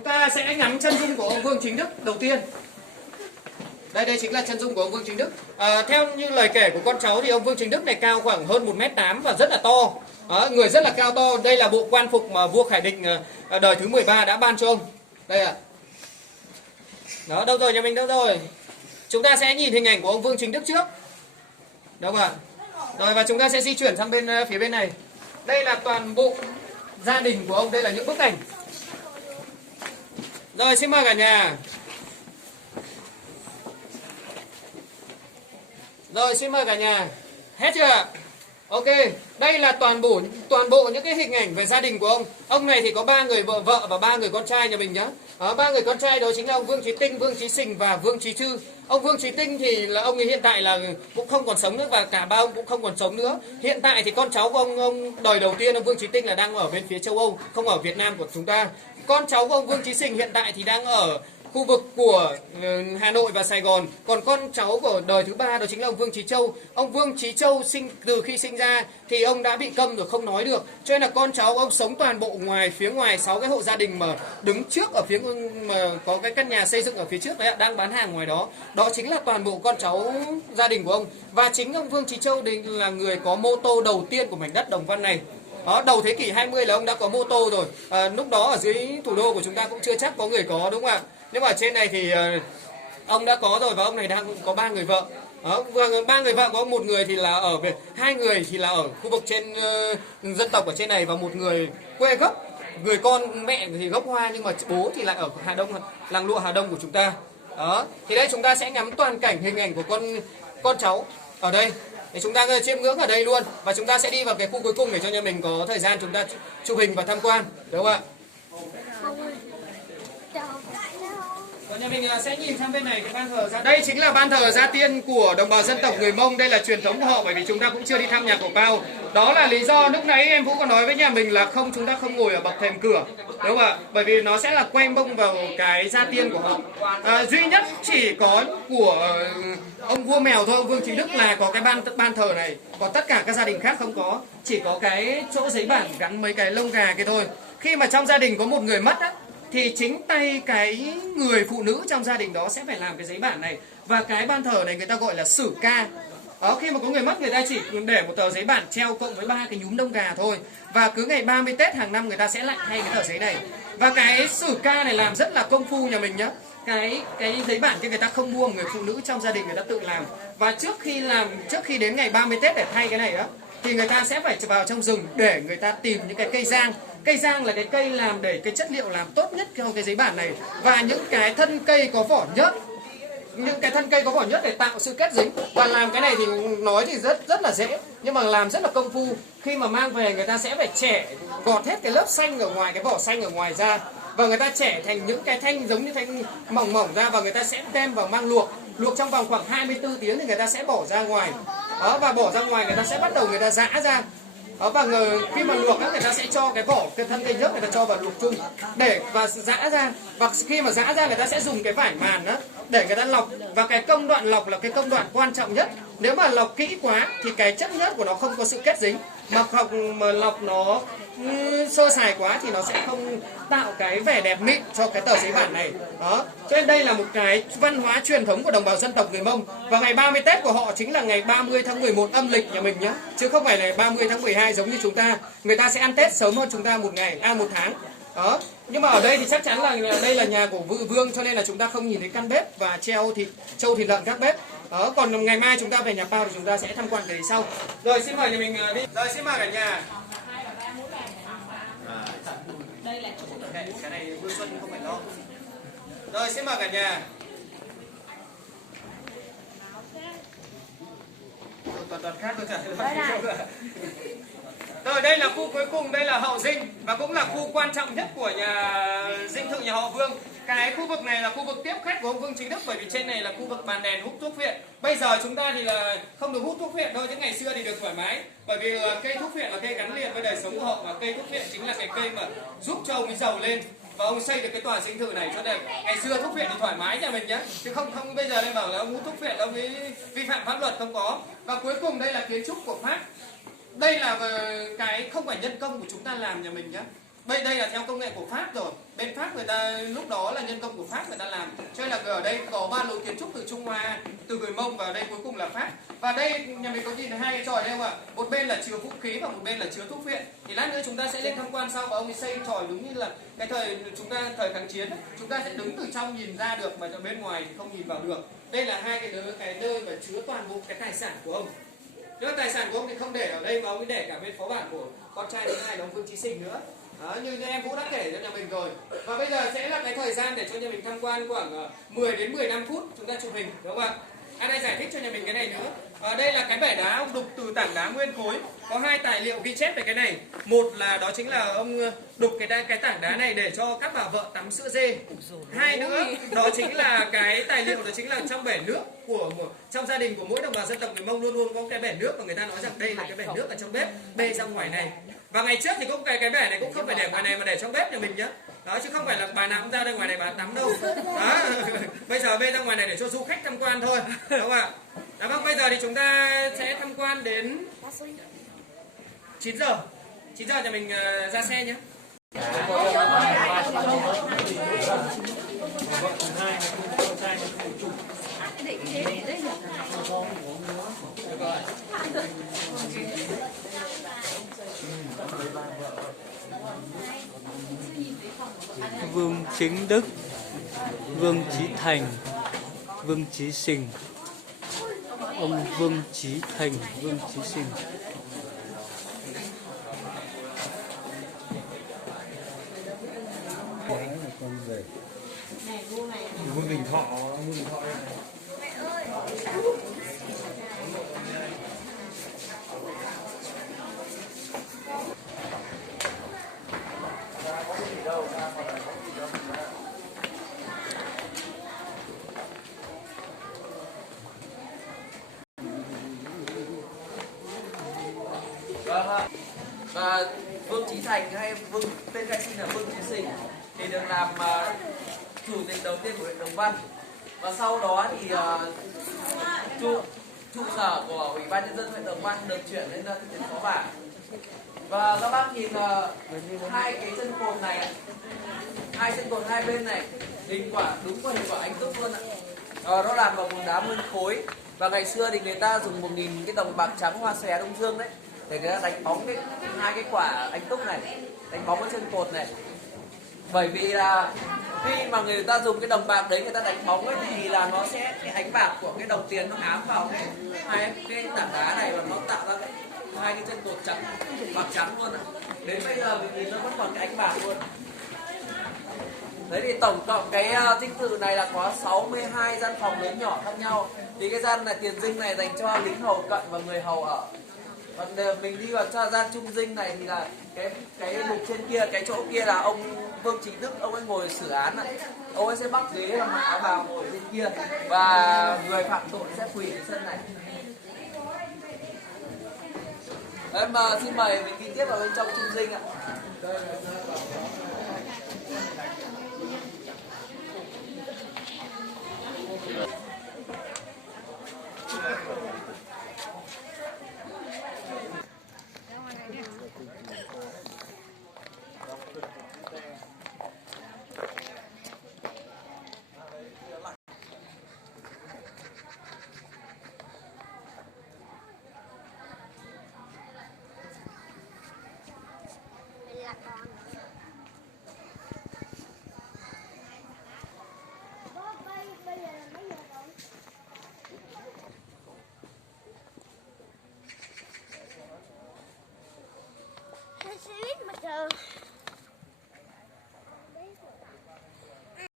Chúng ta sẽ ngắm chân dung của ông Vương Chính Đức đầu tiên. Đây chính là chân dung của ông Vương Chính Đức. Theo như lời kể của con cháu thì ông Vương Chính Đức này cao khoảng hơn 1m8 và rất là to. Người rất là cao to. Đây là bộ quan phục mà vua Khải Định đời thứ 13 đã ban cho ông. Đây ạ. Đó, đâu rồi nhà mình, đâu rồi? Chúng ta sẽ nhìn hình ảnh của ông Vương Chính Đức trước. Đâu ạ? Rồi và chúng ta sẽ di chuyển sang phía bên này. Đây là toàn bộ gia đình của ông, đây là những bức ảnh. Rồi xin mời cả nhà. Rồi xin mời cả nhà. Hết chưa ạ? Ok, đây là toàn bộ những cái hình ảnh về gia đình của ông. Ông này thì có 3 người vợ và 3 người con trai nhà mình nhá. 3 người con trai đó chính là ông Vương Chí Tinh, Vương Chí Sình và Vương Chí Trư. Ông Vương Chí Tinh thì là ông ấy hiện tại là cũng không còn sống nữa và cả ba ông cũng không còn sống nữa. Hiện tại thì con cháu của ông đời đầu tiên ông Vương Chí Tinh là đang ở bên phía châu Âu, không ở Việt Nam của chúng ta. Con cháu của ông Vương Chí Sình hiện tại thì đang ở khu vực của Hà Nội và Sài Gòn. Còn con cháu của đời thứ 3 đó chính là ông Vương Chí Châu. Ông Vương Chí Châu từ khi sinh ra thì ông đã bị câm rồi, không nói được. Cho nên là con cháu ông sống toàn bộ phía ngoài 6 cái hộ gia đình mà đứng trước ở phía mà có cái căn nhà xây dựng ở phía trước đấy, đang bán hàng ngoài đó. Đó chính là toàn bộ con cháu gia đình của ông. Và chính ông Vương Chí Châu là người có mô tô đầu tiên của mảnh đất Đồng Văn này. Đó, đầu thế kỷ 20 là ông đã có mô tô rồi. Lúc đó ở dưới thủ đô của chúng ta cũng chưa chắc có người có, đúng không ạ? Nhưng mà ở trên này thì ông đã có rồi và ông này đang có 3 người vợ. Đó, 3 người vợ có một người thì là ở 2 người thì là ở khu vực trên dân tộc ở trên này và một người quê gốc, người con mẹ thì gốc Hoa nhưng mà bố thì lại ở Hà Đông, làng lụa Hà Đông của chúng ta. Đó, thì đây chúng ta sẽ ngắm toàn cảnh hình ảnh của con cháu ở đây. Để chúng ta chiêm ngưỡng ở đây luôn và chúng ta sẽ đi vào cái khu cuối cùng để cho nhà mình có thời gian chúng ta chụp hình và tham quan, đúng không ạ? Nhà mình sẽ nhìn sang bên này cái ban thờ gia. Đây chính là ban thờ gia tiên của đồng bào dân tộc người Mông. Đây là truyền thống của họ bởi vì chúng ta cũng chưa đi thăm nhà cổ Pao. Đó là lý do lúc nãy em Vũ có nói với nhà mình là chúng ta không ngồi ở bậc thềm cửa, đúng không ạ? Bởi vì nó sẽ là quay mông vào cái gia tiên của họ. Duy nhất chỉ có của ông vua Mèo thôi, ông Vương Chính Đức là có cái ban thờ này. Còn tất cả các gia đình khác không có, chỉ có cái chỗ giấy bản gắn mấy cái lông gà kia thôi. Khi mà trong gia đình có một người mất á, thì chính tay cái người phụ nữ trong gia đình đó sẽ phải làm cái giấy bản này. Và cái ban thờ này người ta gọi là sử ca. Đó, khi mà có người mất người ta chỉ để một tờ giấy bản treo cộng với 3 cái nhúm lông gà thôi. Và cứ ngày 30 Tết hàng năm người ta sẽ lại thay cái tờ giấy này. Và cái sử ca này làm rất là công phu nhà mình nhá. Cái giấy bản kia người ta không mua, người phụ nữ trong gia đình người ta tự làm. Và trước khi đến ngày 30 Tết để thay cái này đó thì người ta sẽ phải vào trong rừng để người ta tìm những cái cây giang. Cây giang là cái cây làm để cái chất liệu làm tốt nhất cho cái giấy bản này. Và những cái thân cây có vỏ nhớt, để tạo sự kết dính. Và làm cái này thì nói thì rất là dễ, nhưng mà làm rất là công phu. Khi mà mang về người ta sẽ phải chẻ, gọt hết cái lớp xanh ở ngoài, cái vỏ xanh ở ngoài ra. Và người ta chẻ thành những cái thanh giống như thanh mỏng mỏng ra. Và người ta sẽ đem vào mang luộc trong vòng khoảng 24 tiếng thì người ta sẽ bỏ ra ngoài. Đó, và bỏ ra ngoài người ta sẽ bắt đầu người ta giã ra. Đó, và khi mà luộc người ta sẽ cho cái vỏ, cái thân cây nhớt người ta cho vào luộc chung và giã ra. Và khi mà giã ra người ta sẽ dùng cái vải màn đó để người ta lọc. Và cái công đoạn lọc là cái công đoạn quan trọng nhất. Nếu mà lọc kỹ quá thì cái chất nhớt của nó không có sự kết dính. Mà lọc nó sơ sài quá thì nó sẽ không tạo cái vẻ đẹp mịn cho cái tờ giấy bản này. Đó, cho nên đây là một cái văn hóa truyền thống của đồng bào dân tộc người Mông. Và ngày 30 Tết của họ chính là ngày 30 tháng 11 âm lịch nhà mình nhé, chứ không phải là 30 tháng 12 giống như chúng ta. Người ta sẽ ăn Tết sớm hơn chúng ta một tháng. Đó, nhưng mà ở đây thì chắc chắn là đây là nhà của vương, cho nên là chúng ta không nhìn thấy căn bếp và treo trâu thịt lợn các bếp. Đó, còn ngày mai chúng ta về nhà Pao thì chúng ta sẽ tham quan cái đấy sau. Rồi xin mời nhà mình đi. Rồi xin mời cả nhà. Đây là chỗ cái này Vương Xuân không phải lo. Rồi xin mời cả nhà. Toàn khác thôi. Rồi đây là khu cuối cùng, đây là hậu dinh và cũng là khu quan trọng nhất của nhà dinh thự nhà họ Vương. Cái khu vực này là khu vực tiếp khách của ông Vương Chính Đức, bởi vì trên này là khu vực bàn đèn hút thuốc phiện. Bây giờ chúng ta thì là không được hút thuốc phiện thôi, chứ ngày xưa thì được thoải mái. Bởi vì cây thuốc phiện là cây gắn liền với đời sống của họ, và cây thuốc phiện chính là cái cây mà giúp cho ông ấy giàu lên. Và ông xây được cái tòa dinh thự này cho nên ngày xưa thuốc phiện thì thoải mái nhà mình nhé, chứ không bây giờ đây bảo là ông hút thuốc phiện ông ấy vi phạm pháp luật, không có. Và cuối cùng đây là kiến trúc của Pháp. Đây là cái không phải nhân công của chúng ta làm nhà mình nhé. Đây là theo công nghệ của Pháp rồi. Bên Pháp người ta lúc đó là nhân công của Pháp người ta làm. Cho nên là ở đây có 3 lối kiến trúc từ Trung Hoa, từ người Mông và đây cuối cùng là Pháp. Và đây nhà mình có nhìn thấy hai cái chòi đây không ạ? Một bên là chứa vũ khí và một bên là chứa thuốc viện. Thì lát nữa chúng ta sẽ lên tham quan sau và ông ấy xây chòi đúng như là cái thời kháng chiến. Chúng ta sẽ đứng từ trong nhìn ra được mà ở bên ngoài thì không nhìn vào được. Đây là hai cái nơi mà chứa toàn bộ cái tài sản của ông. Nhưng tài sản của ông thì không để ở đây mà ông ấy để cả bên phó bản của con trai thứ hai là ông Vương Chí Sình nữa. Đó, như em Vũ đã kể cho nhà mình rồi. Và bây giờ sẽ là cái thời gian để cho nhà mình tham quan khoảng 10 đến 15 phút chúng ta chụp hình, đúng không ạ? Anh đây giải thích cho nhà mình cái này nữa. Đây là cái bể đá ông đục từ tảng đá nguyên khối. Có hai tài liệu ghi chép về cái này. Một là đó chính là ông đục cái tảng đá này để cho các bà vợ tắm sữa dê. Hai nữa đó chính là cái tài liệu đó chính là trong bể nước trong gia đình của mỗi đồng bào dân tộc người Mông luôn luôn có cái bể nước và người ta nói rằng đây là cái bể nước ở trong bếp, bê ra ngoài này. Và ngày trước thì cũng cái bể này cũng không phải để ngoài này mà để trong bếp nhà mình nhá. Đó chứ không phải là bà nào cũng ra đây ngoài này bà tắm đâu. Đó. Bây giờ bê ra ngoài này để cho du khách tham quan thôi, đúng không ạ? Đó, vâng, bây giờ thì chúng ta sẽ tham quan đến 9 giờ. 9 giờ thì mình ra xe nhé. Vương Chính Đức, Vương Chí Thành, Vương Chí Sình. Ông Vương Chí Thành, Vương Chí Sình. Vương Đình Thọ và Vương Chí Thành hay tên khai sinh là Vương Chí Sình thì được làm chủ tịch đầu tiên của huyện Đồng Văn, và sau đó thì trụ sở của Ủy ban nhân dân huyện Đồng Văn được chuyển lên thị trấn Phó Bản. Và các bác nhìn hai cái chân cột này, hai chân cột hai bên này hình quả đúng là hình quả anh túc luôn ạ. Nó làm bằng bùn đá nguyên khối, và ngày xưa thì người ta dùng 1000 cái đồng bạc trắng hoa xòe Đông Dương đấy để người ta đánh bóng hai cái quả anh túc này, đánh bóng ở chân cột này. Bởi vì là khi mà người ta dùng cái đồng bạc đấy người ta đánh bóng ấy, thì là nó sẽ cái ánh bạc của cái đồng tiền nó ám vào hai cái tảng đá này và nó tạo ra hai cái chân cột trắng, bạc trắng luôn ạ. Đến bây giờ mình nhìn nó vẫn còn cái ánh bạc luôn. Đấy thì tổng cộng cái dinh thự này là có 62 gian phòng lớn nhỏ khác nhau. Thì cái gian là tiền dinh này dành cho lính hầu cận và người hầu ở. Còn mình đi vào cho gian trung dinh này thì là cái mục trên kia, cái chỗ kia là ông Vương Chính Đức, ông ấy ngồi xử án ạ. Ông ấy sẽ bắt ghế và mặc áo bào ngồi bên kia, và người phạm tội sẽ quỳ cái sân này. Em xin mời mình đi tiếp vào bên trong trung dinh ạ. Xe buýt mặt trời.